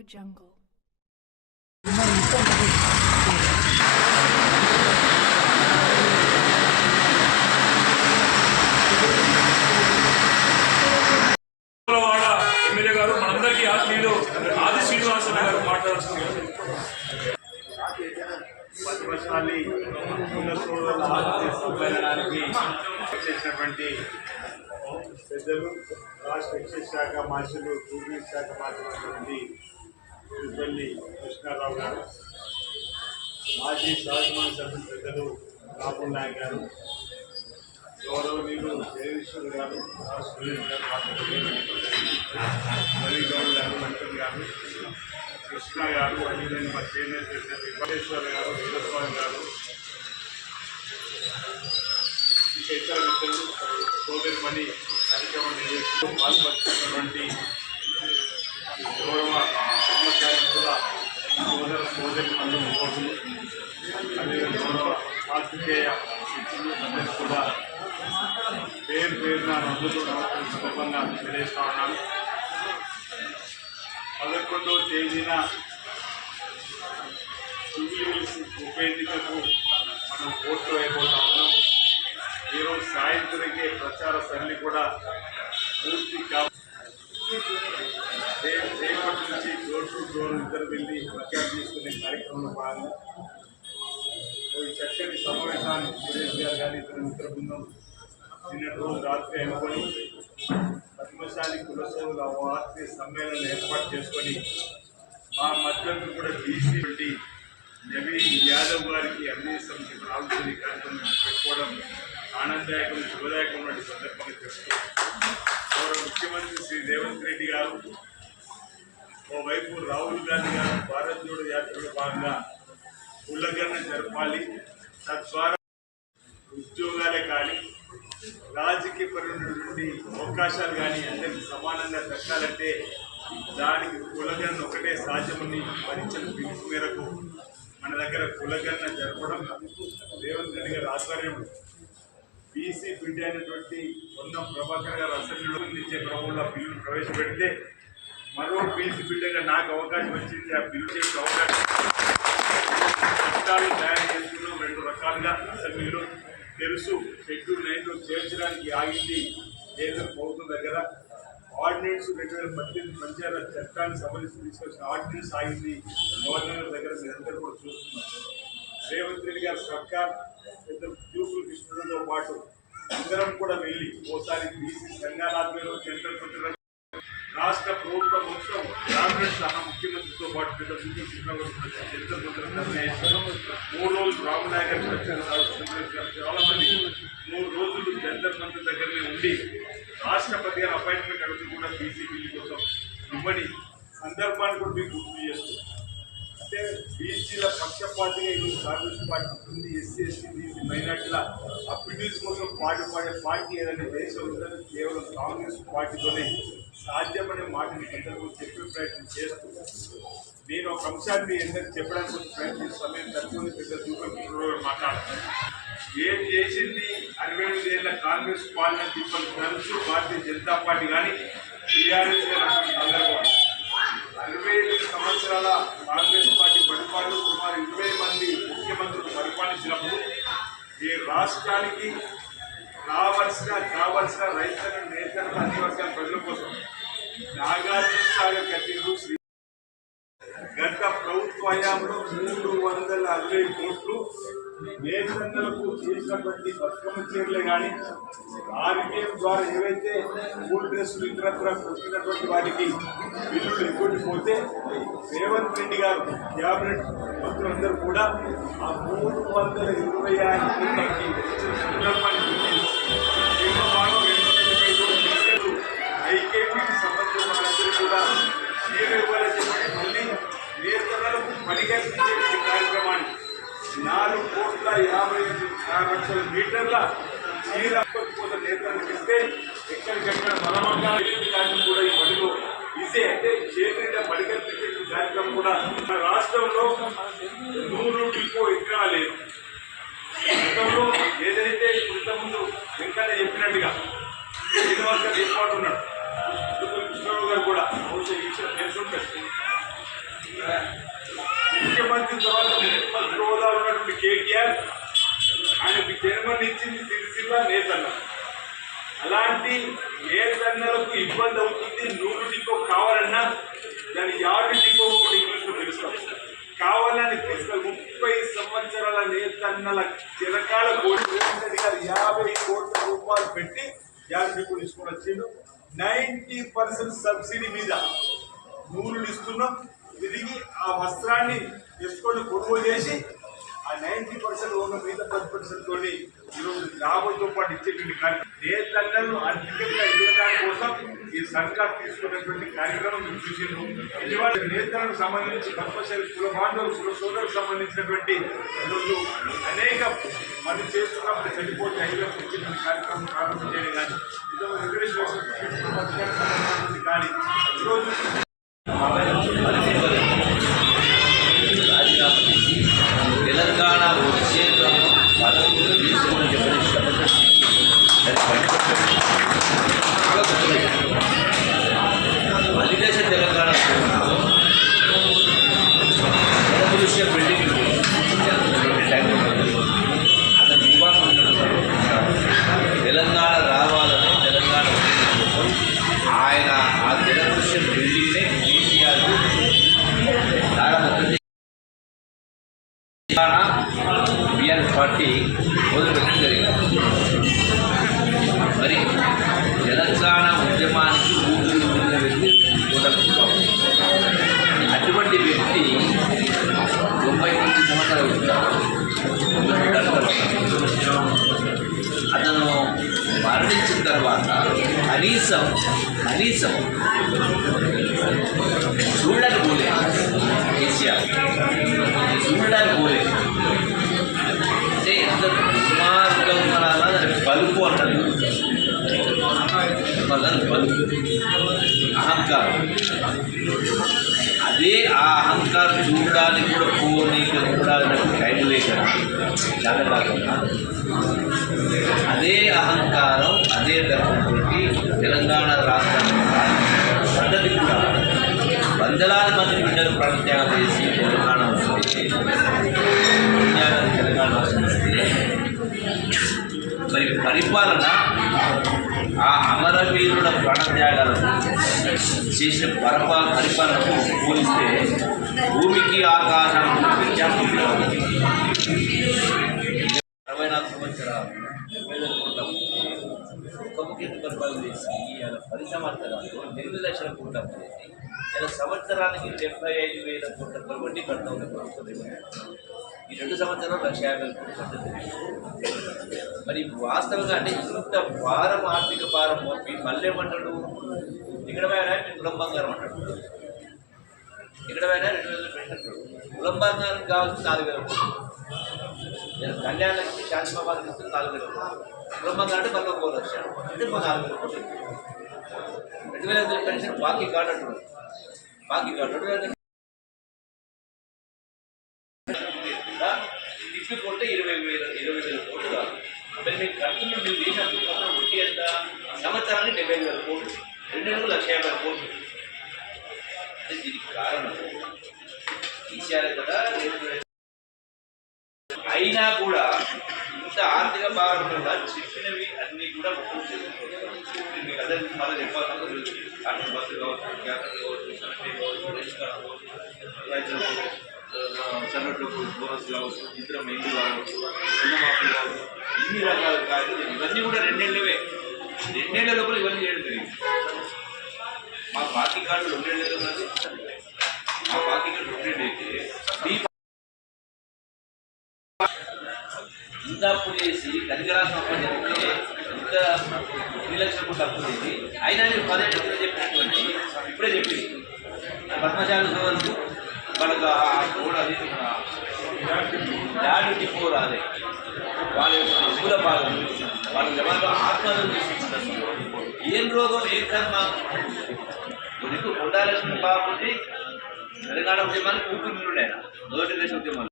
AudioJungle. MLA గారు మనందరికీ ఆత్మీయులు ఆది శ్రీనివాసన్న గారు మాట్లాడుతున్నారు. పద్మశాలి సమ్మేళనానికి చేసినటువంటి పెద్దలు రాష్ట్ర ఎక్సైజ్ శాఖ మార్షులు టూరిజం శాఖ మార్చినటువంటి తిరుపల్లి కృష్ణారావు గారు, మాజీ సహజమాన సభ్యులు పెద్దలు రాహుల్ నాయక్ గారు, గౌరవనీయులు జగదీశ్వర్ గారు, సురేష్ గారు, మలిగౌడ్ గారు, వెంకట్ గారు, కృష్ణ గారు, అన్ని మా సీనియర్ ప్రెసిడెంట్ వెంకటేశ్వర గారు, వీరస్వామి గారు, ఇంకా ఇతర మిత్రులు సోదరిమణి కార్యక్రమం నిర్వహిస్తూ పాల్పంచుకున్నటువంటి గౌరవ కర్మచారుల సోదరిమణులు కోర్టులు, అదేవిధంగా గౌరవ పాత్రికేయ మిత్రులు అందరూ కూడా పేరు పేరున రంగులు సందర్భంగా తెలియజేస్తా ఉన్నాను. 11వ తేదీన జూబ్లీహిల్స్ ఉప ఎన్నికకు మనం ఓట్లు అయిపోతా ఉన్నాం. ఈరోజు సాయంత్రంకే ప్రచార సరళి కూడా పూర్తి రేపటి నుంచి డోర్ టు డోర్ ఇద్దరు వెళ్ళి ప్రచారం చేసుకునే కార్యక్రమంలో భాగంగా ఈ చక్కటి సమావేశాన్ని సురేష్ గారు కానీ ఇతర మిత్ర బృందం నిన్నటి రోజు రాత్రి అనుకొని పద్మశాలి కులసోల వార్తీ సమ్మేళనం ఏర్పాటు చేసుకొని మా మధ్యంలో కూడా బీసీ నవీన్ యాదవ్ గారికి అన్ని సమితి రావాల్సిన కార్యక్రమం పెట్టుకోవడం ఆనందదాయకం, శుభదాయకమైన సందర్భంగా చెప్తూ గౌరవ ముఖ్యమంత్రి శ్రీ రేవంత్ రెడ్డి గారు ఓవైపు రాహుల్ గాంధీ గారు భారత్ జోడో యాత్రలో భాగంగా ఉల్లగన్న జరపాలి, తద్వారా ఉద్యోగాలే కానీ రాజకీయపరమైనటువంటి అవకాశాలు కానీ అందరికీ సమానంగా దక్కాలంటే దానికి కులగన్న ఒకటే సాధ్యమని భరించిన పిలుపు మేరకు మన దగ్గర కులగన్న జరపడం రేవంత్ రెడ్డి గారి ఆధ్వర్యంలో బీసీ బిడ్డ అయినటువంటి పొన్నం ప్రభాకర్ గారు అసెంబ్లీలో ఇచ్చే క్రమంలో బిల్లును ప్రవేశపెడితే మరో బీసీ బిడ్డగా నాకు అవకాశం వచ్చింది. ఆ బిల్లు చేసే అవకాశం చట్టాలు తయారు చేసుకున్నాం. 2 రకాలుగా అసెంబ్లీలో తెలుసు. షెడ్యూల్ 9లో చేర్చడానికి ఆగింది కేంద్ర ప్రభుత్వం దగ్గర. ఆర్డినెన్స్ 2018 పంచాయతీ చట్టాన్ని సంబంధించి తీసుకొచ్చిన ఆర్డినెన్స్ ఆగింది గవర్నర్ దగ్గర. మీరందరూ కూడా చూస్తున్నారు. రేవంత్ రెడ్డి గారి సర్కార్ పెద్ద చూపులు కృష్ణతో పాటు అందరం కూడా వెళ్ళి ఓసారి బీసీ సంఘాల ఆధ్వర్యంలో కేంద్ర రాష్ట్ర ప్రభుత్వం మొత్తం క్యాబినెట్ సహా ముఖ్యమంత్రితో పాటు పెద్ద మూడు రోజులు రామనాయక్ గారు చాలా మంది 3 రోజులు జంతర్ మంత్రి దగ్గరనే ఉండి రాష్ట్రపతి గారు అపాయింట్మెంట్ అడుగుతూ బీసీ బిల్లు కోసం ఇవ్వని సందర్భాన్ని కూడా మీకు గుర్తు చేస్తుంది. అంటే బీసీల పక్షపాతిగా ఇది కాంగ్రెస్ పార్టీ ఉంది. ఎస్సీ ఎస్టీ బీసీ మైనార్టీల అభివృద్ధి కోసం పాటుపడే పార్టీ ఏదైనా దేశం ఉందని కేవలం కాంగ్రెస్ పార్టీతోనే సాధ్యమనే మాటని అందరూ చెప్పే ప్రయత్నం చేస్తూ నేను ఒక అంశాన్ని అందరికీ చెప్పడానికి ప్రయత్నించే సమయం తక్కువ పెద్ద దూరం మాట్లాడుతున్నాను. ఏం చేసింది 65 ఏళ్ల కాంగ్రెస్ పాలన తిప్పలు తరచు భారతీయ జనతా పార్టీ కానీ టీఆర్ఎస్ సందర్భం 65 సంవత్సరాల కాంగ్రెస్ పార్టీ పరిపాలన సుమారు 20 మంది ముఖ్యమంత్రులు పరిపాలించినప్పుడు ఈ రాష్ట్రానికి కావలసిన రైతులను నేతలను అన్ని వర్గాల ప్రజల కోసం నాగార్జున సాగర్ కట్టిండు. గత ప్రభుత్వ హయాంలో 360 కోట్లు నేతన్నలకు చేసినటువంటి బతుకమ్మ చీరలే కానీ ఆర్బీఎం ద్వారా ఏవైతే స్కూల్ డ్రెస్సులు ఇతరత్ర కొట్టినటువంటి వాటికి బిల్లులు ఎగ్గొట్టిపోతే రేవంత్ రెడ్డి గారు క్యాబినెట్ మంత్రులందరూ కూడా ఆ 325 కోట్లకి సందర్భాన్ని ఐకేపీకి సంబంధించిన వాళ్ళందరూ కూడా చీర ఇవ్వాలని చెప్పి మళ్ళీ నేతలకు పనిగట్టించే కార్యక్రమాన్ని 4,50,00,000 మీటర్ల చీర కోసం నేతలకు ఇస్తే ఎక్కడికెక్కడ బలమంగా కార్యక్రమం కూడా ఈ పనిలో ఇదే అంటే చేతిగా పనిగట్టించే కార్యక్రమం కూడా మన రాష్ట్రంలో 100 డిపో ఎక్కడ లేదు. గతంలో ఏదైతే ఇంతకుముందు వెంకన్న చెప్పినట్టుగా శ్రీనివాస్ గారు ఏర్పాటు ఉన్నాడు, కృష్ణరావు గారు కూడా బహుశా ఈ విషయం తెలుసుంటారు. జన్మనిచ్చింది సిరిసిల్ల నేతన్న. అలాంటి నేతన్నలకు ఇబ్బంది అవుతుంది. 100 డిపో కావాలన్నా దాని యార్డు డిపో ఇంగ్లీష్లో పిలుస్తాం. కావాలని తీసుకొని 30 సంవత్సరాల నేతన్నల చిరకాల కోటి 50 కోట్ల రూపాయలు పెట్టి యార్డు డిపో తీసుకొని వచ్చిండు. 90% సబ్సిడీ మీద నూనెలు ఇస్తున్నాం. తిరిగి ఆ వస్త్రాన్ని తీసుకొని కొనుగోలు చేసి ఆ 90% ఉన్న మీద 10% తోని ఈరోజు లాభంతో పాటు ఇచ్చేటువంటి కార్యక్రమం. నేతన్నలను ఆర్థికంగా ఎదగడానికి కోసం ఈ సర్కార్ తీసుకున్నటువంటి కార్యక్రమం మీరు చూసిండ్రు. ఇవాళ నేతలకు సంబంధించి కంపల్సరీ కుల బాంధవులు కుల సోదరులకు సంబంధించినటువంటి ఈరోజు అనేక మంది చేస్తున్నప్పుడు చనిపోతే 5,00,000 ఇచ్చేటువంటి కార్యక్రమం ప్రారంభం చేయడం కానీ ఇదో రెగ్యులేషన్ కానీ ఈరోజు తెలంగాణ వచ్చే పదవులు తీసుకుని అధిదేశ తెలంగాణ దృశ్య బిల్డింగ్ అతని విశ్వాసం తెలంగాణ రావాలని తెలంగాణ ఆయన ఆ జలదృశ్య బిల్డింగ్నే కేసీఆర్ బీఆర్ఎస్ పార్టీ మొదలుపెట్టడం జరిగింది. మరి తెలంగాణ ఉద్యమానికి ఊపిరి ఊరిన వ్యక్తి కోటమిస్తాం. అటువంటి వ్యక్తి 99 సంవత్సరాలు అతను మరణించిన తర్వాత కనీసం చూడడానికి పోలేదు. కేసీఆర్ చూడడానికి పోలేదు. అంటే ఎంత దుర్మార్గం అనాలా దాని బలుపు అంటారు. బలుపు అహంకారం. అదే ఆ అహంకారం చూడడానికి కూడా పోనీకి కూడా టైం లేక చాలా కాకుండా అదే అహంకారం అదే ధర్మంతో తెలంగాణ రాష్ట్రానికి పద్ధతి కూడా వందలాది మంది బిడ్డలు ప్రాణత్యాగం చేసి తెలంగాణ వస్తుంది. తెలంగాణ వస్తుంది. మరి పరిపాలన ఆ అమరవీరుల ప్రాణత్యాగాలను చేసిన పరిపాలనకు పోలిస్తే భూమికి ఆకాశానికి వ్యత్యాసం 64 సంవత్సరాలు 70,000 కోట్ల ఒక ముఖ్యమంత్రి పరిపాలన చేసి ఇలా 10 సంవత్సరాలు 8 లక్షల కోట్ల చేసి ఇలా సంవత్సరానికి 75,000 కోట్ల వడ్డీ కడతా ఉన్న ప్రభుత్వం. ఈ 2 సంవత్సరాలు 1,50,000 కోట్లు కట్టదు. మరి వాస్తవంగా అంటే ఇంత భారం ఆర్థిక భారం మోపి మళ్ళీ ఏమంటాడు, ఇక్కడ పోయినా కులం బంగారం అంటాడు, ఇక్కడ పోయినా 2,000 పెట్టినట్టు. కులం బంగారం కావాల్సి 4,000 కోట్లు. నేను కళ్యాణానికి శాంతి బాబాకి ఇస్తుంది 4,000 కోట్లు. కులం బంగారం అంటే మళ్ళీ 1 లక్ష అంటే 4,000 కోట్లు. 2,000 పెన్షన్ బాకీ కార్డు అంటున్నారు. బాకీ కార్డు తిప్పిపోతే 20,000 కోట్లు కాదు. మరి మీకు ఖర్చులు మీరు చేసినప్పుడు మొత్తం వడ్డీ ఎంత? సంవత్సరానికి 70,000 కోట్లు, 2 నెలలకు 1,50,000 కోట్లు. అంటే దీనికి కారణం కేసీఆర్ కదా. అయినా కూడా ఇంత ఆర్థిక భారం కూడా చెప్పినవి అన్నీ కూడా ఒప్పుకు చేసుకుంటారు. మీకు అందరికీ మళ్ళీ చెప్పాలి. కాంగ్రెస్ బస్సు కావచ్చు, జాగ్రత్త కావచ్చు, సర్వే కావచ్చు, రేషన్ కార్డు కావచ్చు, సన్నట్టు బోనస్ కావచ్చు, ఇతర మెయిన్లు కావచ్చు, రుణమాఫీలు కావచ్చు, ఇన్ని రకాల కార్యక్రమాలు ఇవన్నీ కూడా 2 నెలలవే. 2 నెలల లోపల ఇవన్నీ చేయడం జరిగింది. మా పార్టీ కార్డు 2 నెలలు ఉన్నది. మా పార్టీ కార్డు 2 నెలలు అయితే ఇంత అప్పు చేసి కనికరాసం అప్పు చెప్తే ఇంత 3 లక్షల కోట్లు అప్పు చేసి అయినా మీరు 10 ఏళ్ళు చెప్పినటువంటి ఇప్పుడే చెప్పింది పద్మశాల సోదరులు వాళ్ళకు ఆ కూడా అది యార్డు డిపో రాలే. వాళ్ళ యొక్క ఎగుల భాగం వాళ్ళ జవాబు ఆత్మహత్యలు చేసుకుంటున్నారు. ఏం రోగం ఏం కర్మ నీకు 2 లక్షల బాబుని తెలంగాణ ఉద్యమానికి ఊపిరి నుండి ఆయన మొదటి దేశ ఉద్యమాలు